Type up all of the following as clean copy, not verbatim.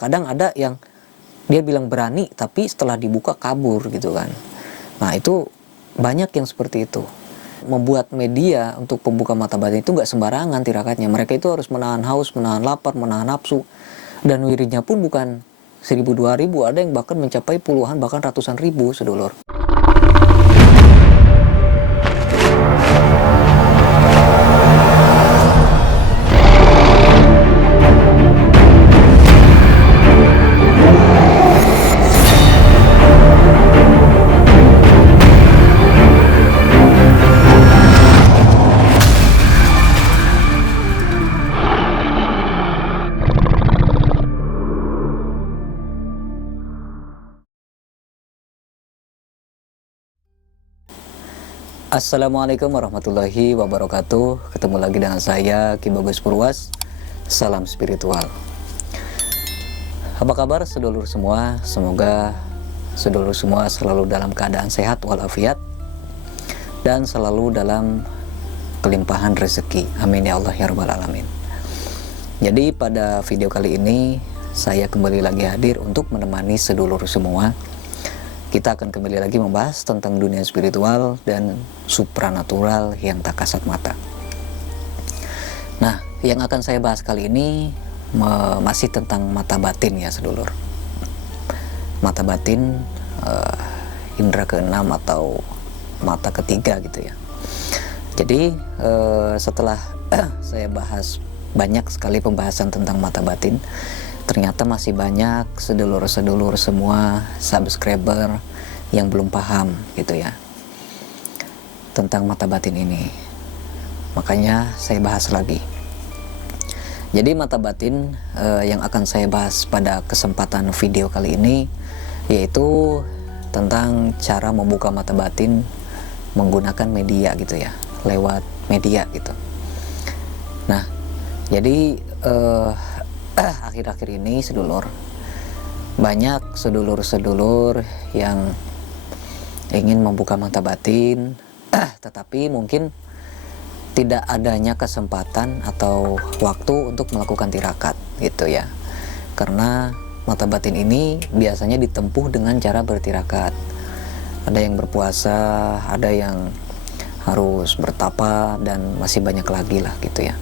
Kadang ada yang dia bilang berani, tapi setelah dibuka kabur gitu kan. Nah itu banyak yang seperti itu. Membuat media untuk pembuka mata batin itu nggak sembarangan tirakatnya. Mereka itu harus menahan haus, menahan lapar, menahan nafsu. Dan wiridnya pun bukan 1000, 2000, ada yang bahkan mencapai puluhan bahkan ratusan ribu, sedulur. Assalamualaikum warahmatullahi wabarakatuh. Ketemu lagi dengan saya, Ki Bagus Purwas. Salam spiritual. Apa kabar sedulur semua? Semoga sedulur semua selalu dalam keadaan sehat walafiat dan selalu dalam kelimpahan rezeki. Amin ya Allah ya rabbal alamin. Jadi pada video kali ini saya kembali lagi hadir untuk menemani sedulur semua. Kita akan kembali lagi membahas tentang dunia spiritual dan supranatural yang tak kasat mata. Nah, yang akan saya bahas kali ini masih tentang mata batin ya sedulur. Mata batin, indera keenam atau mata ketiga gitu ya. Jadi setelah saya bahas banyak sekali pembahasan tentang mata batin, ternyata masih banyak sedulur-sedulur semua subscriber yang belum paham gitu ya tentang mata batin ini. Makanya saya bahas lagi. Jadi mata batin yang akan saya bahas pada kesempatan video kali ini yaitu tentang cara membuka mata batin menggunakan media gitu ya, lewat media gitu. Nah, jadi akhir-akhir ini sedulur, banyak sedulur-sedulur yang ingin membuka mata batin tetapi mungkin tidak adanya kesempatan atau waktu untuk melakukan tirakat gitu ya, karena mata batin ini biasanya ditempuh dengan cara bertirakat. Ada yang berpuasa, ada yang harus bertapa, dan masih banyak lagi lah gitu ya.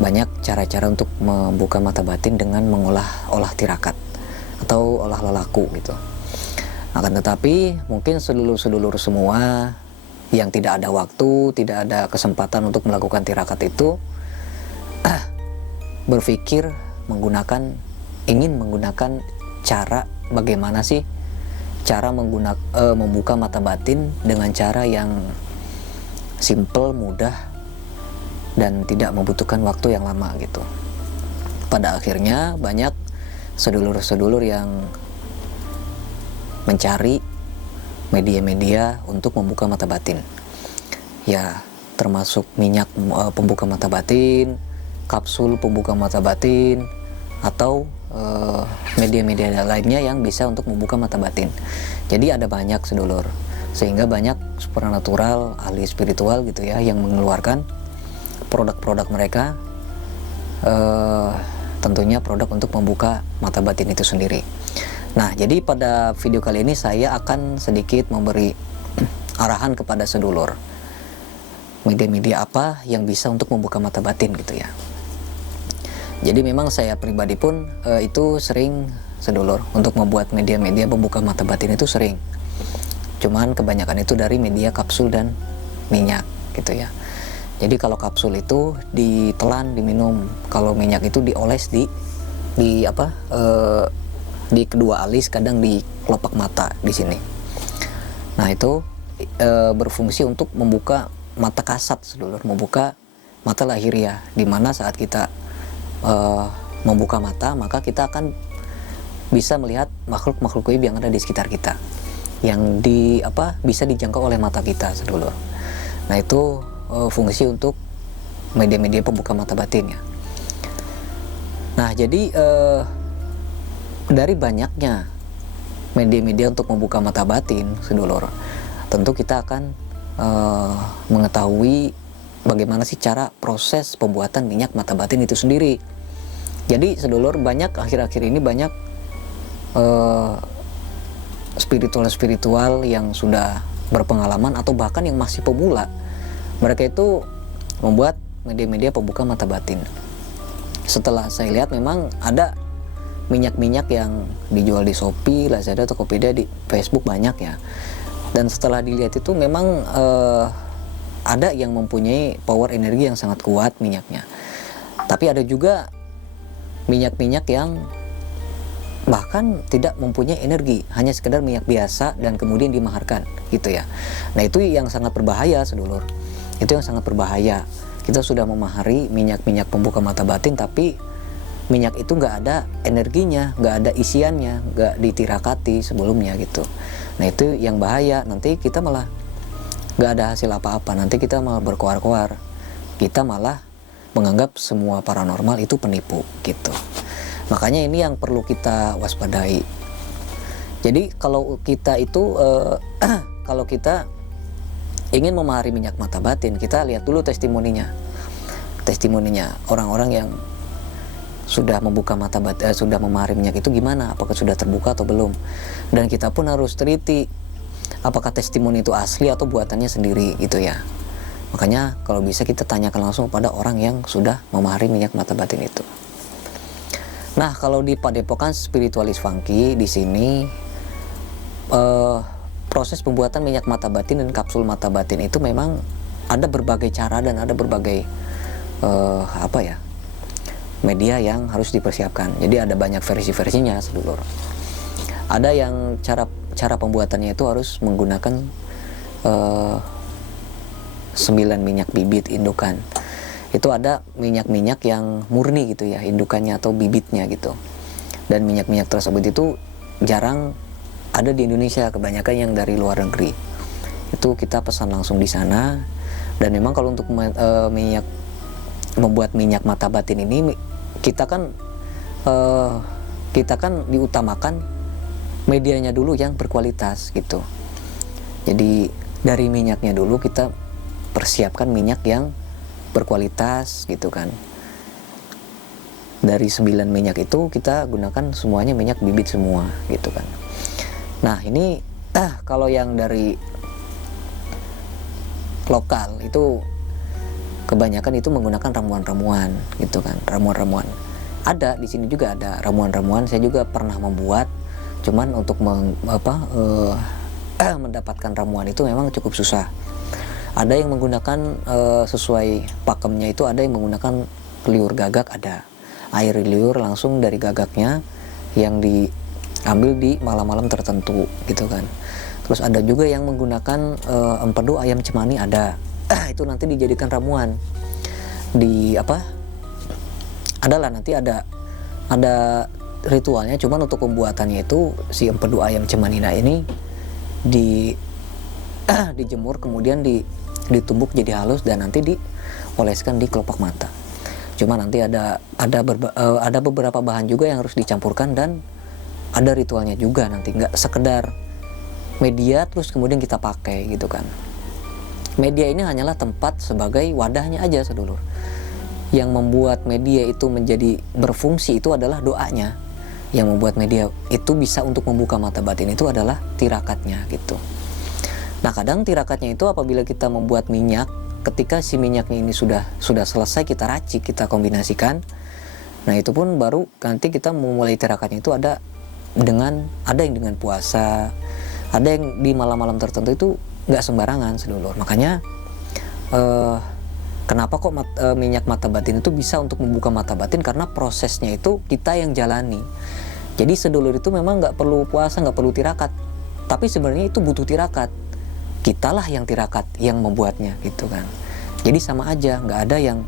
Banyak cara-cara untuk membuka mata batin dengan olah tirakat atau olah lelaku gitu. Akan tetapi mungkin sedulur-sedulur semua yang tidak ada waktu, tidak ada kesempatan untuk melakukan tirakat itu berpikir ingin menggunakan cara bagaimana sih cara membuka mata batin dengan cara yang simple, mudah, dan tidak membutuhkan waktu yang lama gitu. Pada akhirnya banyak sedulur-sedulur yang mencari media-media untuk membuka mata batin. Ya, termasuk minyak pembuka mata batin, kapsul pembuka mata batin, atau media-media lainnya yang bisa untuk membuka mata batin. Jadi ada banyak sedulur, sehingga banyak supernatural, ahli spiritual gitu ya yang mengeluarkan produk-produk mereka, tentunya produk untuk membuka mata batin itu sendiri. Nah, jadi pada video kali ini saya akan sedikit memberi arahan kepada sedulur, media-media apa yang bisa untuk membuka mata batin gitu ya. Jadi memang saya pribadi pun itu sering sedulur untuk membuat media-media pembuka mata batin itu sering. Cuman kebanyakan itu dari media kapsul dan minyak gitu ya. Jadi kalau kapsul itu ditelan, diminum. Kalau minyak itu dioles di kedua alis, kadang di kelopak mata di sini. Nah itu berfungsi untuk membuka mata kasat sedulur, membuka mata lahiriah, di mana saat kita membuka mata maka kita akan bisa melihat makhluk-makhluk gaib yang ada di sekitar kita, yang bisa dijangkau oleh mata kita sedulur. Nah itu fungsi untuk media-media pembuka mata batin ya. Nah jadi dari banyaknya media-media untuk membuka mata batin sedulur, tentu kita akan mengetahui bagaimana sih cara proses pembuatan minyak mata batin itu sendiri. Jadi sedulur, banyak akhir-akhir ini banyak spiritual yang sudah berpengalaman atau bahkan yang masih pemula, mereka itu membuat media-media pembuka mata batin. Setelah saya lihat memang ada minyak-minyak yang dijual di Shopee, Lazada, Tokopedia, di Facebook banyak ya. Dan setelah dilihat itu memang ada yang mempunyai power energi yang sangat kuat minyaknya. Tapi ada juga minyak-minyak yang bahkan tidak mempunyai energi, hanya sekedar minyak biasa dan kemudian dimaharkan gitu ya. Nah itu yang sangat berbahaya sedulur. Itu yang sangat berbahaya. Kita sudah memahari minyak-minyak pembuka mata batin, tapi minyak itu nggak ada energinya, nggak ada isiannya, nggak ditirakati sebelumnya gitu. Nah itu yang bahaya, nanti kita malah nggak ada hasil apa-apa, nanti kita malah berkoar-koar, kita malah menganggap semua paranormal itu penipu gitu. Makanya ini yang perlu kita waspadai. Jadi kalau kita itu kalau kita ingin memahami minyak mata batin, kita lihat dulu testimoninya orang-orang yang sudah membuka mata batin, sudah memahami minyak itu gimana, apakah sudah terbuka atau belum. Dan kita pun harus teliti apakah testimoni itu asli atau buatannya sendiri gitu ya. Makanya kalau bisa kita tanyakan langsung kepada orang yang sudah memahami minyak mata batin itu. Nah kalau di Padepokan Spiritualis Funky di sini proses pembuatan minyak mata batin dan kapsul mata batin itu memang ada berbagai cara dan ada berbagai media yang harus dipersiapkan. Jadi ada banyak versi-versinya sedulur. Ada yang cara pembuatannya itu harus menggunakan 9 minyak bibit indukan. Itu ada minyak-minyak yang murni gitu ya, indukannya atau bibitnya gitu. Dan minyak-minyak tersebut itu jarang ada di Indonesia, kebanyakan yang dari luar negeri. Itu kita pesan langsung di sana. Dan memang kalau untuk membuat minyak mata batin ini, kita kan diutamakan medianya dulu yang berkualitas gitu. Jadi dari minyaknya dulu kita persiapkan minyak yang berkualitas gitu kan. Dari 9 minyak itu kita gunakan semuanya minyak bibit semua gitu kan. Nah ini kalau yang dari lokal itu kebanyakan itu menggunakan ramuan-ramuan gitu kan, ramuan-ramuan. Ada di sini juga ada ramuan-ramuan, saya juga pernah membuat, cuman untuk mendapatkan ramuan itu memang cukup susah. Ada yang menggunakan sesuai pakemnya itu, ada yang menggunakan liur gagak, ada air liur langsung dari gagaknya yang diambil di malam-malam tertentu gitu kan. Terus ada juga yang menggunakan empedu ayam cemani, ada. Itu nanti dijadikan ramuan nanti ada ritualnya. Cuman untuk pembuatannya itu si empedu ayam cemanina ini dijemur, kemudian ditumbuk jadi halus dan nanti dioleskan di kelopak mata. Cuma nanti ada beberapa bahan juga yang harus dicampurkan dan ada ritualnya juga, nanti nggak sekedar media terus kemudian kita pakai gitu kan. Media ini hanyalah tempat sebagai wadahnya aja sedulur. Yang membuat media itu menjadi berfungsi itu adalah doanya. Yang membuat media itu bisa untuk membuka mata batin itu adalah tirakatnya gitu. Nah kadang tirakatnya itu apabila kita membuat minyak, ketika si minyaknya ini sudah selesai kita racik, kita kombinasikan, nah itu pun baru nanti kita memulai tirakatnya itu ada yang dengan puasa, ada yang di malam-malam tertentu itu nggak sembarangan sedulur. Makanya kenapa kok minyak mata batin itu bisa untuk membuka mata batin, karena prosesnya itu kita yang jalani. Jadi sedulur itu memang nggak perlu puasa, nggak perlu tirakat, tapi sebenarnya itu butuh tirakat. Kitalah yang tirakat, yang membuatnya gitu kan. Jadi sama aja, nggak ada yang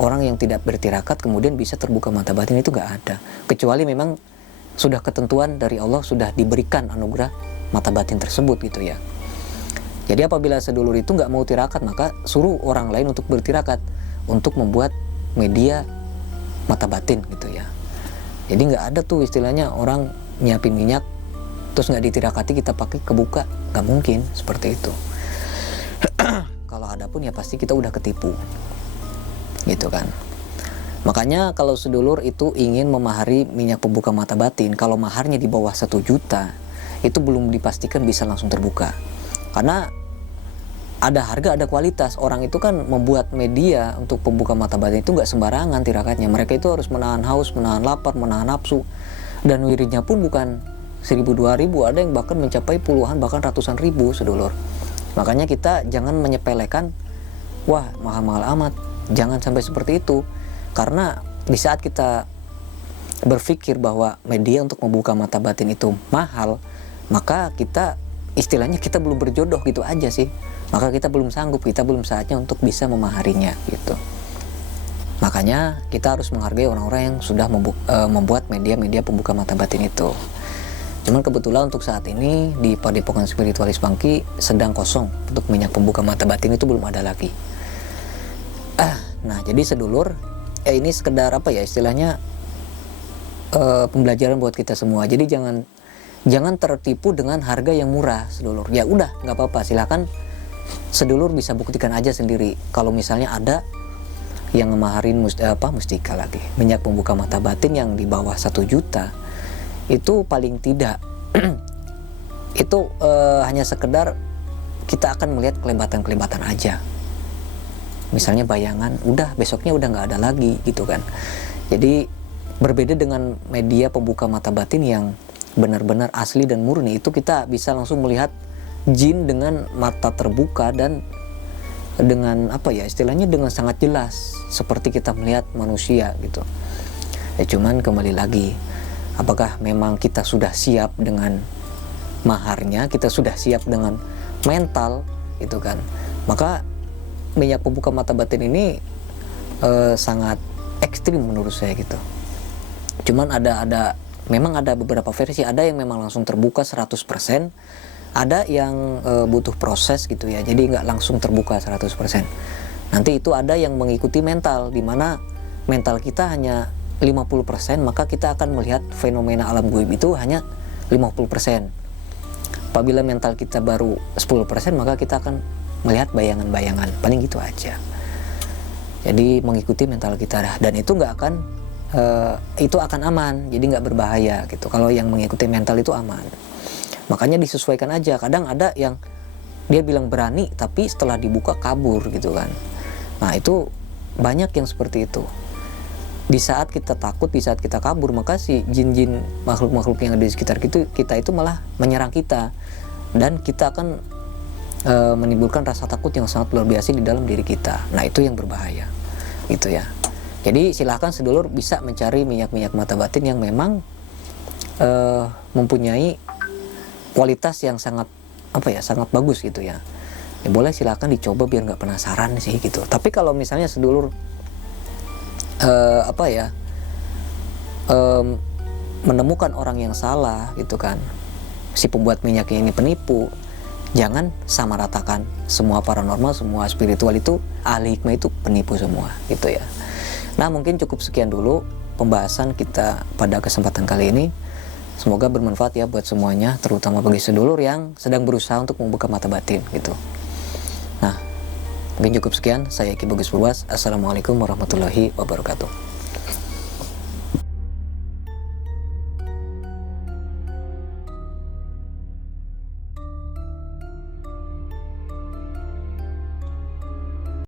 orang yang tidak bertirakat kemudian bisa terbuka mata batin, itu nggak ada. Kecuali memang sudah ketentuan dari Allah, sudah diberikan anugerah mata batin tersebut gitu ya. Jadi apabila sedulur itu nggak mau tirakat, maka suruh orang lain untuk bertirakat untuk membuat media mata batin gitu ya. Jadi nggak ada tuh istilahnya orang nyiapin minyak terus nggak ditirakati kita pakai kebuka, nggak mungkin seperti itu. Kalau ada pun ya pasti kita udah ketipu gitu kan. Makanya kalau sedulur itu ingin memahari minyak pembuka mata batin, kalau maharnya di bawah 1 juta, itu belum dipastikan bisa langsung terbuka. Karena ada harga, ada kualitas. Orang itu kan membuat media untuk pembuka mata batin itu nggak sembarangan tirakatnya. Mereka itu harus menahan haus, menahan lapar, menahan nafsu. Dan wiridnya pun bukan 1.000-2.000, ada yang bahkan mencapai puluhan bahkan ratusan ribu sedulur. Makanya kita jangan menyepelekan, wah mahal-mahal amat. Jangan sampai seperti itu. Karena di saat kita berpikir bahwa media untuk membuka mata batin itu mahal, maka kita istilahnya kita belum berjodoh gitu aja sih. Maka kita belum sanggup, kita belum saatnya untuk bisa memaharinya gitu. Makanya kita harus menghargai orang-orang yang sudah membuat media-media pembuka mata batin itu. Cuman kebetulan untuk saat ini di Padepokan Spiritualis Pangki sedang kosong untuk minyak pembuka mata batin, itu belum ada lagi. Nah jadi sedulur, ini sekedar apa ya istilahnya pembelajaran buat kita semua. Jadi jangan tertipu dengan harga yang murah sedulur. Ya udah nggak apa-apa, silakan sedulur bisa buktikan aja sendiri. Kalau misalnya ada yang ngemaharin mustika lagi, minyak pembuka mata batin yang di bawah 1 juta, itu paling tidak itu hanya sekedar kita akan melihat kelebatan-kelebatan aja. Misalnya bayangan, udah besoknya udah nggak ada lagi gitu kan. Jadi berbeda dengan media pembuka mata batin yang benar-benar asli dan murni, itu kita bisa langsung melihat jin dengan mata terbuka dan dengan apa ya istilahnya dengan sangat jelas seperti kita melihat manusia gitu. Ya cuman kembali lagi, apakah memang kita sudah siap dengan maharnya, kita sudah siap dengan mental gitu kan. Maka minyak pembuka mata batin ini sangat ekstrim menurut saya gitu. Cuman memang ada beberapa versi, ada yang memang langsung terbuka 100%, ada yang butuh proses gitu ya, jadi nggak langsung terbuka 100%. Nanti itu ada yang mengikuti mental, dimana mental kita hanya 50%, maka kita akan melihat fenomena alam gaib itu hanya 50%. Apabila mental kita baru 10%, maka kita akan melihat bayangan-bayangan, paling gitu aja. Jadi mengikuti mental kita dah, dan itu nggak akan itu akan aman, jadi nggak berbahaya gitu. Kalau yang mengikuti mental itu aman. Makanya disesuaikan aja. Kadang ada yang dia bilang berani, tapi setelah dibuka kabur gitu kan. Nah itu banyak yang seperti itu. Di saat kita takut, di saat kita kabur, maka si jin-jin, makhluk-makhluk yang ada di sekitar kita itu malah menyerang kita, dan kita akan menimbulkan rasa takut yang sangat luar biasa di dalam diri kita. Nah itu yang berbahaya gitu ya. Jadi silahkan sedulur bisa mencari minyak-minyak mata batin yang memang mempunyai kualitas yang sangat sangat bagus gitu ya. Ya boleh silahkan dicoba biar nggak penasaran sih gitu. Tapi kalau misalnya sedulur menemukan orang yang salah gitu kan, si pembuat minyaknya ini penipu, jangan samaratakan semua paranormal, semua spiritual itu ahli hikmah itu penipu semua gitu ya. Nah mungkin cukup sekian dulu pembahasan kita pada kesempatan kali ini. Semoga bermanfaat ya buat semuanya, terutama bagi sedulur yang sedang berusaha untuk membuka mata batin gitu. Nah mungkin cukup sekian. Saya Ki Bagus Purwas. Assalamualaikum warahmatullahi wabarakatuh.